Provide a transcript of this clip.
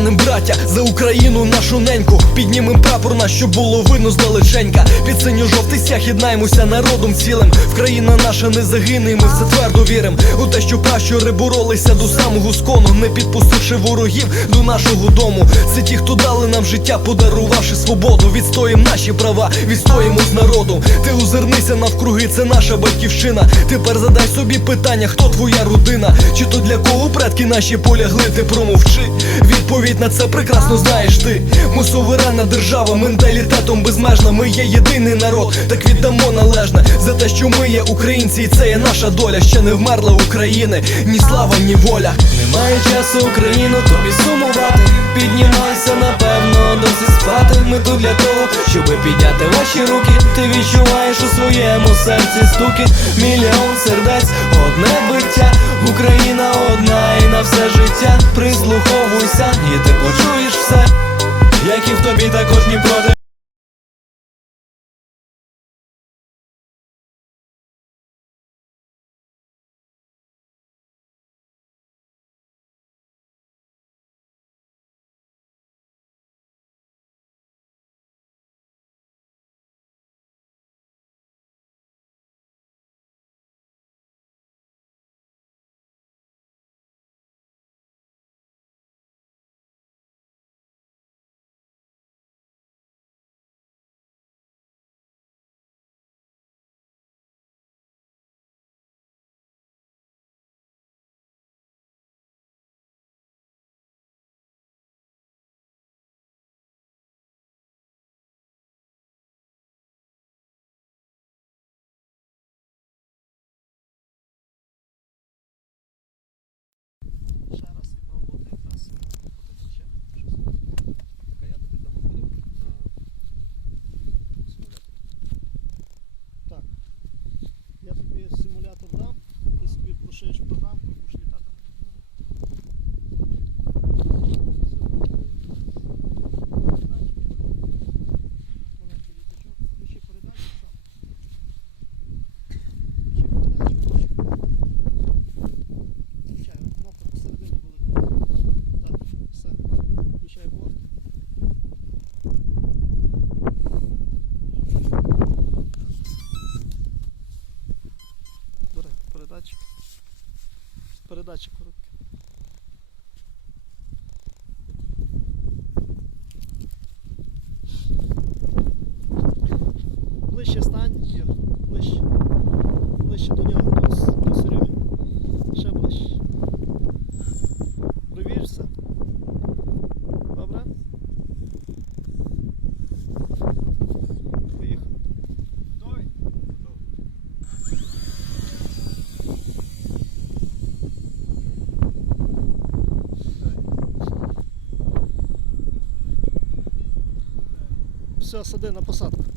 браття, за Україну нашу неньку. Піднімем прапор наш, щоб було видно здалеченька. Під синьо-жовтий стяг єднаємося народом цілим. В країна наша не загине, і ми в це твердо вірим. У те, що пращури боролися до самого скону, не підпустивши ворогів до нашого дому. Це ті, хто дали нам життя, подарувавши свободу. Відстоїм наші права, відстоїмо з народом. Ти озирнися навкруги, це наша батьківщина. Тепер задай собі питання, хто твоя родина? Чи то для кого предки наші полягли, ти промовчи. Відповідь на це прекрасно знаєш ти. Ми суверенна держава, менталітетом безмежна. Ми є єдиний народ, так віддамо належне за те, що ми є українці, і це є наша доля. Ще не вмерла України, ні слава, ні воля. Немає часу Україну тобі сумувати. Піднімайся, напевно, досить спати. Ми тут для того, щоб підняти ваші руки. Ти відчуваєш у своєму серці стуки. Мільйон сердець, тобі Передача коротка. Ближче стань, Ігор, ближче. Ближче до нього, до, до Сереги. Ще ближче. Все, сади на посадку.